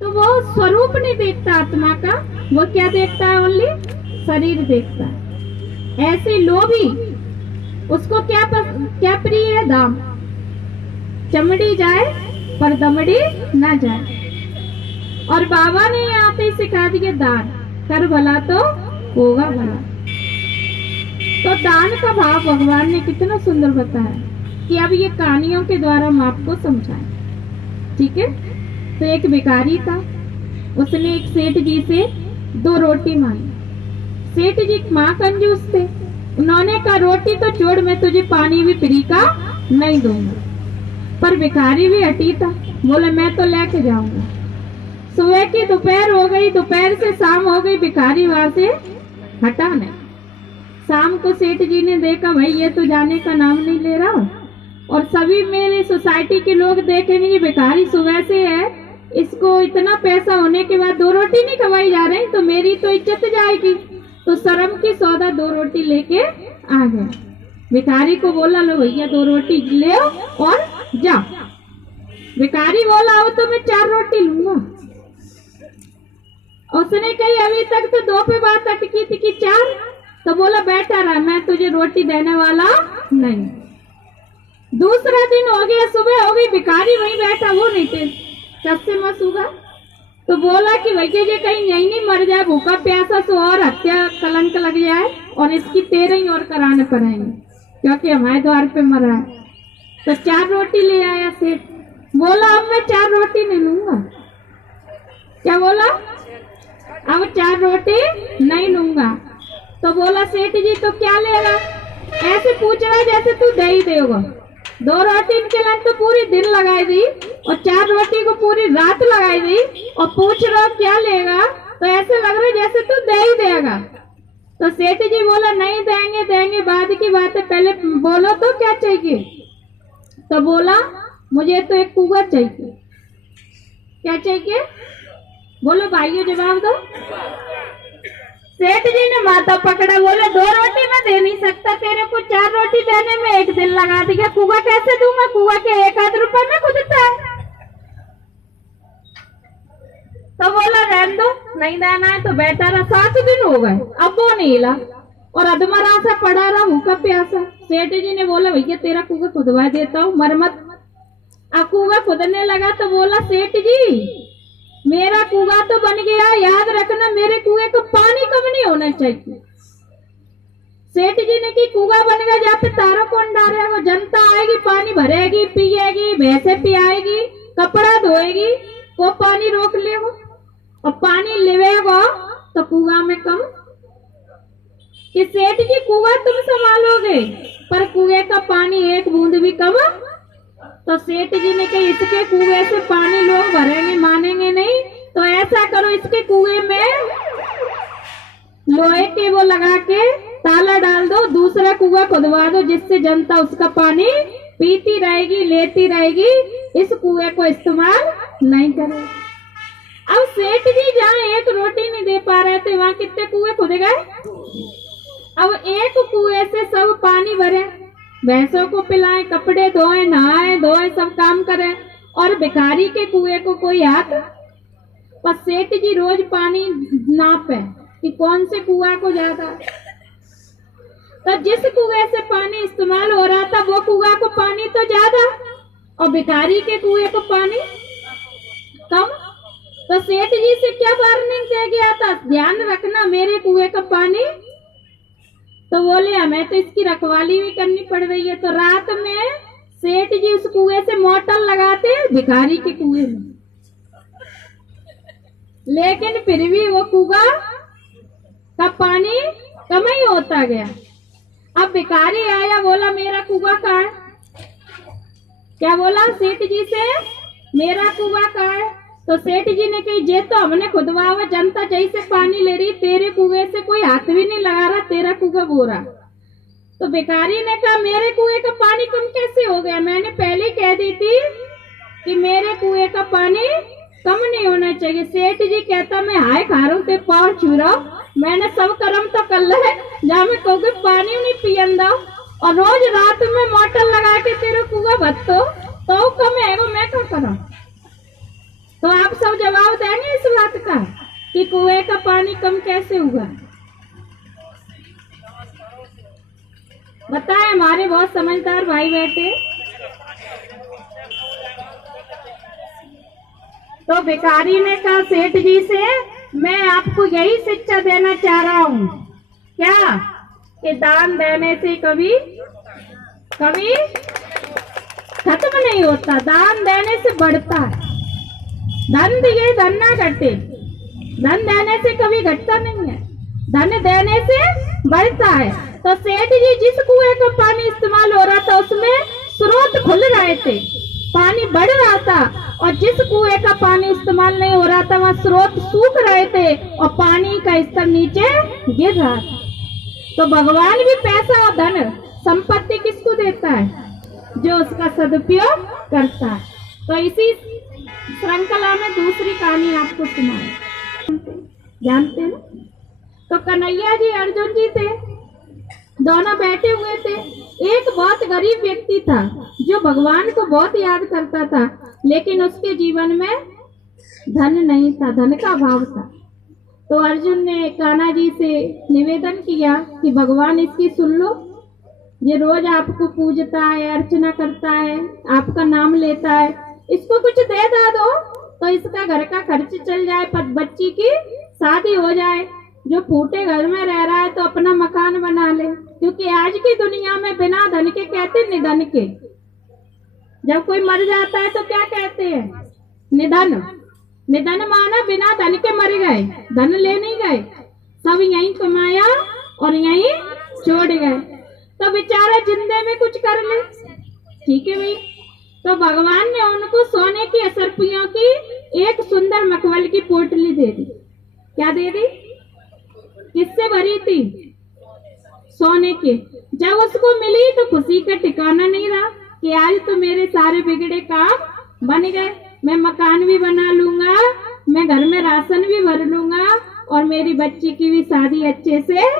तो वो स्वरूप नहीं देखता आत्मा का, वो क्या देखता है? ओनली शरीर देखता है। ऐसे लोभी, उसको क्या प्रिय है? दाम। चमड़ी जाए पर दमड़ी ना जाए। और बाबा ने यहाँ पे सिखा दिया दान कर भला तो होगा भला। तो दान का भाव भगवान ने कितना सुंदर बताया कि अब ये कहानियों के द्वारा हम आपको समझाएं। ठीक है। तो एक भिखारी था, उसने एक सेठ जी से 2 रोटी मांगी। सेठ जी माँ कंजूस थे, उन्होंने कहा रोटी तो छोड़, मैं तुझे पानी भी फ्री का नहीं दूंगा। पर भिखारी भी हटी था, बोले मैं तो लेके जाऊंगा। सुबह की दोपहर हो गई, दोपहर से शाम हो गई, भिखारी वहां से हटा नहीं। शाम को सेठ जी ने देखा, भाई ये तो जाने का नाम नहीं ले रहा, और सभी मेरे सोसाइटी के लोग देखेंगे ये भिखारी सुबह से है, इसको इतना पैसा होने के बाद 2 रोटी नहीं खवाई जा रही, तो मेरी तो इज्जत जाएगी। तो शर्म की सौदा 2 रोटी लेके आ गए। भिखारी को बोला, लो भैया 2 रोटी ले और जा। भिखारी बोला, अब तो मैं 4 रोटी लूंगा। उसने कही अभी तक तो 2 पे बात अटकी थी कि 4। तो बोला बैठा रहा, मैं तुझे रोटी देने वाला नहीं। दूसरा दिन हो गया, सुबह हो गई, भिखारी वहीं बैठा, वो नहीं थे सबसे मस होगा। तो बोला कि भैया ये कहीं यही नहीं मर जाए भूखा प्यासा, सो और हत्या कलंक लग जाए और इसकी 13 और कराने पड़ेंगे, क्योंकि हमारे द्वार पे मरा है। तो 4 रोटी ले आया सेठ। बोला अब मैं 4 रोटी नहीं लूंगा। क्या बोला? अब 4 रोटी नहीं लूंगा। तो बोला सेठ जी तो क्या लेगा? ऐसे पूछ रहा जैसे तू दे ही देगा। 2 रोटी के लिए तो पूरी दिन लगाई दी और 4 रोटी को पूरी रात लगाई दी, और पूछ रहा क्या लेगा? तो ऐसे लग रहा है जैसे तू दे ही देगा। तो सेठ जी बोला नहीं देंगे, देंगे बाद की बात है, पहले बोलो तो क्या चाहिए? तो बोला मुझे तो एक कुआ चाहिए। क्या चाहिए? बोलो भाइयों जवाब दो। सेठ जी ने माथा पकड़ा, बोले 2 रोटी मैं दे नहीं सकता, तेरे को 4 रोटी देने में 1 दिन लगा दिया, कुआ कैसे दूंगा? कुआ के 1 रुपए में खुदता है। तो बोला रहने दो, नहीं देना है तो बैठा रहा। 7 दिन हो गए, अब वो नहीं हिला और अधमरा सा पड़ा रहा भूखा प्यासा। सेठ जी ने बोला भैया तेरा कुआ खुदवा देता हूँ, मरमत। अब कुआ खुदने लगा तो बोला सेठ जी मेरा कुआ तो बन गया, याद रखना मेरे कुएं को पानी कम नहीं होना चाहिए। सेठ जी ने की कुआ बन गया, जहाँ पे तारों कौन डाले, वो जनता आएगी, पानी भरेगी, पिएगी, भैंसे पियाएगी, कपड़ा धोएगी, वो पानी रोक लेगा और पानी लेवेगा तो कुआ में कम। कि सेठ जी कुआ तुम संभालोगे पर कुएं का पानी 1 बूंद भी कम। तो सेठ जी ने कहा इसके कुएं से पानी लोग भरेंगे, मानेंगे नहीं, तो ऐसा करो इसके कुएं में लोहे के वो लगा के ताला डाल दो, दूसरा कुआं खुदवा दो, जिससे जनता उसका पानी पीती रहेगी, लेती रहेगी, इस कुएं को इस्तेमाल नहीं करेगी। अब सेठ जी जहाँ 1 रोटी नहीं दे पा रहे थे, वहां कितने कुएं खुद गए? अब 1 कुएं से सब पानी भरे, भैंसों को पिलाएं, कपड़े धोएं, नहाएं धोएं, सब काम करें, और भिखारी के कुएं को कोई हाथ? पर सेठ जी रोज पानी नापे कि कौन से कुआं को ज्यादा। तो जिस कुएं से पानी इस्तेमाल हो रहा था वो कुआं को पानी तो ज्यादा और भिखारी के कुएं को पानी कम। तो सेठ जी से क्या वार्निंग दे गया था? ध्यान रखना मेरे कुएं का पानी। तो बोले हमें तो इसकी रखवाली भी करनी पड़ रही है। तो रात में सेठ जी उस कुएं से मोटर लगाते भिखारी के कुएं में, लेकिन फिर भी वो कुआं का पानी कम ही होता गया। अब भिखारी आया, बोला मेरा कुआं कहाँ है? क्या बोला सेठ जी से? मेरा कुआं कहाँ है? तो सेठ जी ने कही जे तो हमने खुदवा हुआ, जनता जैसे पानी ले रही, तेरे कुएं से कोई हाथ भी नहीं लगा रहा, तेरा कुआं बोरा। तो भिखारी ने कहा मेरे कुएं का पानी कम कैसे हो गया? मैंने पहले कह दी थी कि मेरे कुएं का पानी कम नहीं होना चाहिए। सेठ जी कहता मैं हाय खा रहा हूँ, ते पाँव छू रहा हूँ, मैंने सब कर्म तो कर ले, जहाँ मैं कहूँगी पानी नहीं पियन दो, और रोज रात में मोटर लगा के तेरे कुआं भत्तो तो कम है, वो मैं क्या करूँ? तो आप सब जवाब देंगे इस बात का कि कुएं का पानी कम कैसे हुआ? बताएं, हमारे बहुत समझदार भाई बैठे। तो भिखारी ने कहा सेठ जी से, मैं आपको यही शिक्षा देना चाह रहा हूँ, क्या कि दान देने से कभी कभी खत्म नहीं होता, दान देने से बढ़ता है। धन दिए धन ना घटे, धन देने से कभी घटता नहीं है, धन देने से बढ़ता है। तो सेठ जी जिस कुएं का पानी इस्तेमाल हो रहा था उसमें स्रोत खुल रहे थे, पानी बढ़ रहा था, और जिस कुएं का पानी इस्तेमाल नहीं हो रहा था वहाँ स्रोत सूख रहे थे और पानी का स्तर नीचे गिर रहा था। तो भगवान भी पैसा और धन संपत्ति किसको देता है? जो उसका सदुपयोग करता है। तो इसी श्रृंखला में दूसरी कहानी आपको सुनाए, जानते हैं? तो कन्हैया जी अर्जुन जी थे, दोनों बैठे हुए थे। एक बहुत गरीब व्यक्ति था जो भगवान को बहुत याद करता था, लेकिन उसके जीवन में धन नहीं था, धन का अभाव था। तो अर्जुन ने कान्हा जी से निवेदन किया कि भगवान इसकी सुन लो, ये रोज आपको पूजता है, अर्चना करता है, आपका नाम लेता है, इसको कुछ दे दो तो इसका घर का खर्च चल जाए, बच्ची की शादी हो जाए, जो फूटे घर में रह रहा है तो अपना मकान बना ले। क्योंकि आज की दुनिया में बिना धन के कहते निधन के, जब कोई मर जाता है तो क्या कहते हैं? निधन। निधन माना बिना धन के मर गए, धन ले नहीं गए, सब यहीं कमाया और यहीं छोड़ गए। तो बेचारा जिंदे में कुछ कर ले, ठीक है भाई। तो भगवान ने उनको सोने की असरपियों की एक सुंदर मखमल की पोटली दे दी। क्या दे दी? किससे भरी थी? सोने के। जब उसको मिली तो खुशी का ठिकाना नहीं रहा कि आज तो मेरे सारे बिगड़े काम बन गए, मैं मकान भी बना लूंगा, मैं घर में राशन भी भर लूंगा और मेरी बच्ची की भी शादी अच्छे से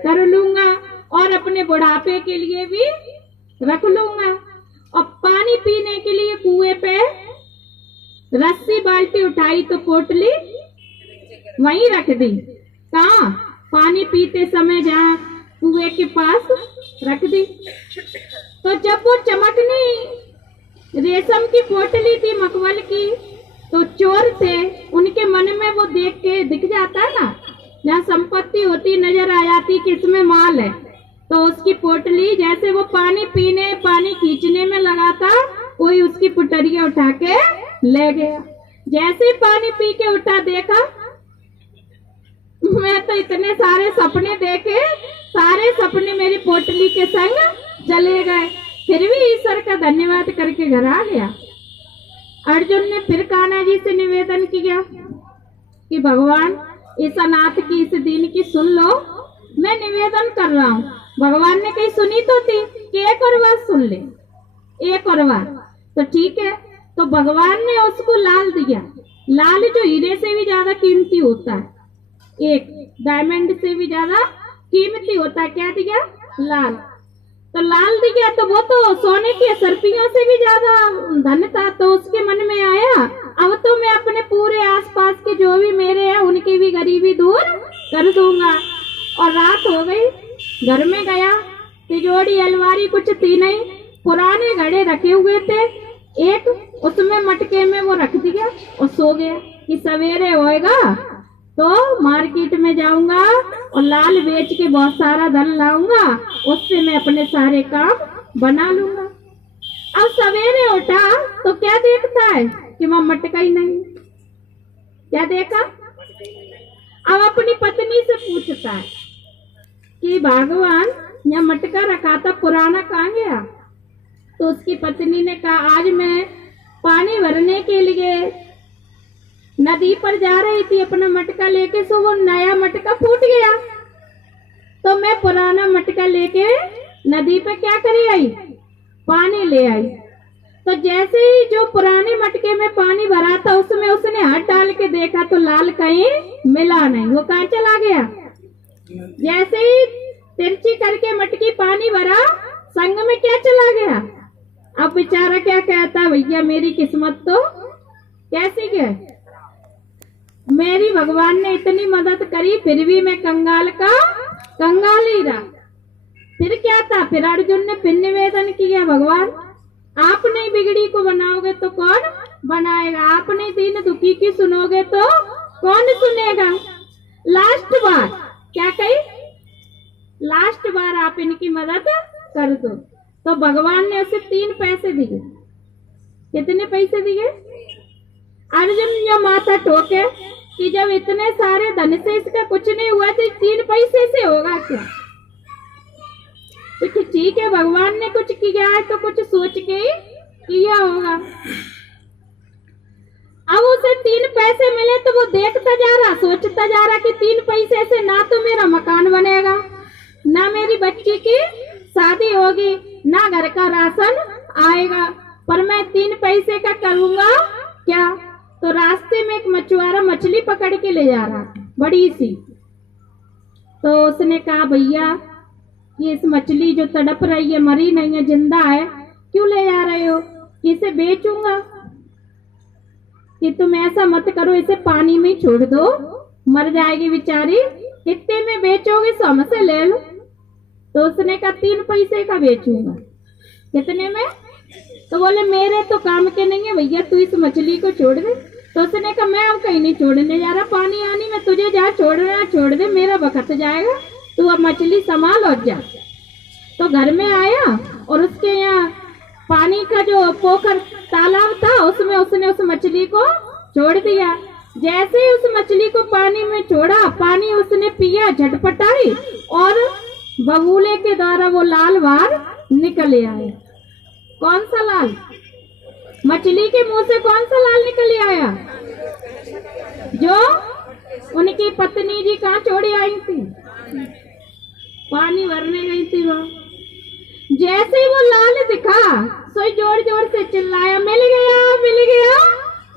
कर लूंगा और अपने बुढ़ापे के लिए भी रख लूंगा। और पानी पीने के लिए कुएं पे रस्सी बाल्टी उठाई तो पोटली वहीं रख दी। कहाँ? पानी पीते समय जहाँ कुएं के पास रख दी। तो जब वो चमकनी रेशम की पोटली थी मखमल की, तो चोर थे, उनके मन में वो देख के दिख जाता है ना, जहाँ संपत्ति होती नजर आ जाती कि इसमें माल है, तो उसकी पोटली जैसे वो पानी पीने पानी खींचने में लगा था, कोई उसकी पुटरिया उठा के ले गया। जैसे पानी पी के उठा, देखा मैं तो इतने सारे सपने देखे, सारे सपने मेरी पोटली के संग चले गए, फिर भी ईश्वर का धन्यवाद करके घर आ गया। अर्जुन ने फिर कान्हा जी से निवेदन किया कि भगवान इस अनाथ की इस दीन की सुन लो, मैं निवेदन कर रहा हूँ। भगवान ने कहीं सुनी तो थी कि एक और बार सुन ले, एक और बार। तो ठीक है, तो भगवान ने उसको लाल दिया। लाल जो हीरे से भी ज्यादा कीमती होता है, एक डायमंड से भी ज्यादा कीमती होता है। क्या दिया? लाल। तो लाल दिया तो वो तो सोने की असरपियों से भी ज्यादा धन था। तो उसके मन में आया, अब तो मैं अपने पूरे आसपास के जो भी मेरे हैं उनकी भी गरीबी दूर कर दूंगा। और रात हो गई, घर में गया, तिजोरी अलमारी कुछ थी नहीं, पुराने घड़े रखे हुए थे, एक उसमें मटके में वो रख दिया और सो गया कि सवेरे होएगा तो मार्केट में जाऊंगा और लाल बेच के बहुत सारा धन लाऊंगा, उससे मैं अपने सारे काम बना लूंगा। अब सवेरे उठा तो क्या देखता है कि वहां मटका ही नहीं। क्या देखा? अब अपनी पत्नी से पूछता है कि भगवान यहाँ मटका रखा था पुराना कहाँ गया? तो उसकी पत्नी ने कहा आज मैं पानी भरने के लिए नदी पर जा रही थी अपना मटका लेके, सो वो नया मटका फूट गया, तो मैं पुराना मटका लेके नदी पे क्या करे आई? पानी ले आई। तो जैसे ही जो पुराने मटके में पानी भरा था उसमें उसने हाथ डाल के देखा तो लाल कहीं मिला नहीं, वो कहाँ चला गया? जैसे ही तिरछी करके मटकी पानी भरा, संग में क्या चला गया? अब बेचारा क्या कहता, भैया मेरी किस्मत तो कैसी है, मेरी भगवान ने इतनी मदद करी, फिर भी मैं कंगाल का कंगाल ही रहा। फिर क्या था, फिर अर्जुन ने फिर निवेदन किया, भगवान आपने बिगड़ी को बनाओगे तो कौन बनाएगा, आपने दीन दुखी की सुनोगे तो कौन सुनेगा। लास्ट बार क्या कही, लास्ट बार आप इनकी मदद कर दो। तो भगवान ने उसे 3 पैसे दिए। कितने पैसे दिए? अर्जुन जो माथा ठोके कि जब इतने सारे धन से इसका कुछ नहीं हुआ तो 3 पैसे से होगा क्या। तो ठीक है, भगवान ने कुछ किया है तो कुछ सोच के ही किया होगा। अब उसे 3 पैसे मिले तो वो देखता जा रहा, सोचता जा रहा कि 3 पैसे से ना तो मेरा मकान बनेगा, ना मेरी बच्ची की शादी होगी, ना घर का राशन आएगा, पर मैं 3 पैसे का करूंगा क्या। तो रास्ते में एक मछुआरा मछली पकड़ के ले जा रहा बड़ी सी। तो उसने कहा, भैया ये इस मछली जो तड़प रही है, मरी नहीं है, जिंदा है, क्यों ले जा रहे हो, इसे बेचूंगा। कि तुम ऐसा मत करो, इसे पानी में छोड़ दो, मर जाएगी बेचारी, कितने में बेचोगे, सो हमसे ले लो। तो उसने कहा 3 पैसे का बेचूंगा। कितने में? तो बोले मेरे तो काम के नहीं है भैया, तू इस मछली को छोड़ दे। तो उसने कहा मैं अब कहीं नहीं छोड़ने जा रहा, पानी आनी में तुझे जहाँ छोड़ रहा छोड़ दे, मेरा वक्त जाएगा, तू अब मछली संभाल और जा। तो घर में आया और उसके यहाँ पानी का जो पोखर तालाब था उसमें उसने उस मछली को छोड़ दिया। जैसे ही उस मछली को पानी में छोड़ा, पानी उसने पिया, झटपटाई और बगुले के द्वारा वो लाल बाहर निकल आया। कौन सा लाल? मछली के मुंह से कौन सा लाल निकल आया? जो उनकी पत्नी जी कहाँ छोड़ी आई थी, पानी भरने गई थी वो। जैसे ही वो लाल दिखा, सो जोर जोर से चिल्लाया, मिल गया मिल गया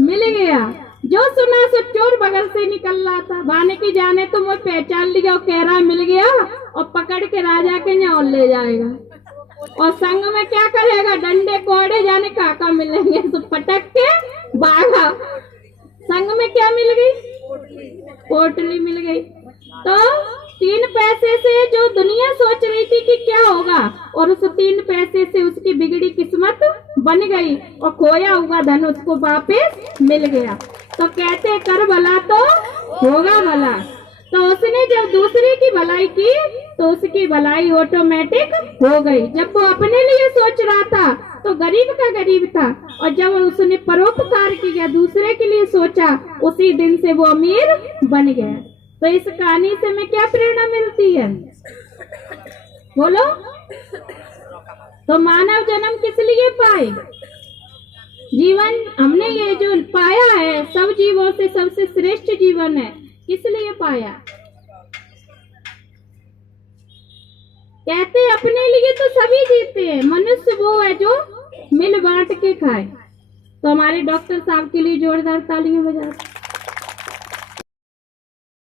मिल गया। जो सुना सो चोर बगल से निकल रहा था, बाने की जाने तो मैं पहचान लिया और कह रहा है मिल गया, और पकड़ के राजा के यहाँ ले जाएगा। और संग में क्या करेगा, डंडे कोड़े जाने काका मिलेंगे, तो पटक के भागा। संग में क्या मिल गई? पोटली मिल गई। तो 3 पैसे से जो दुनिया सोच रही थी कि क्या होगा, और उस 3 पैसे से उसकी बिगड़ी किस्मत बन गई और खोया हुआ धन उसको वापस मिल गया। तो कहते कर भला तो होगा भला। तो उसने जब दूसरे की भलाई की तो उसकी भलाई ऑटोमेटिक हो गई। जब वो अपने लिए सोच रहा था तो गरीब का गरीब था, और जब उसने परोपकार किया, दूसरे के लिए सोचा, उसी दिन से वो अमीर बन गया। तो इस कहानी से हमें क्या प्रेरणा मिलती है, बोलो? तो मानव जन्म किस लिए पाए? जीवन हमने ये जो पाया है, सब जीवों से सबसे श्रेष्ठ जीवन है, किस लिए पाया? कहते अपने लिए तो सभी जीते हैं, मनुष्य वो है जो मिल बांट के खाए। तो हमारे डॉक्टर साहब के लिए जोरदार तालियां बजाते।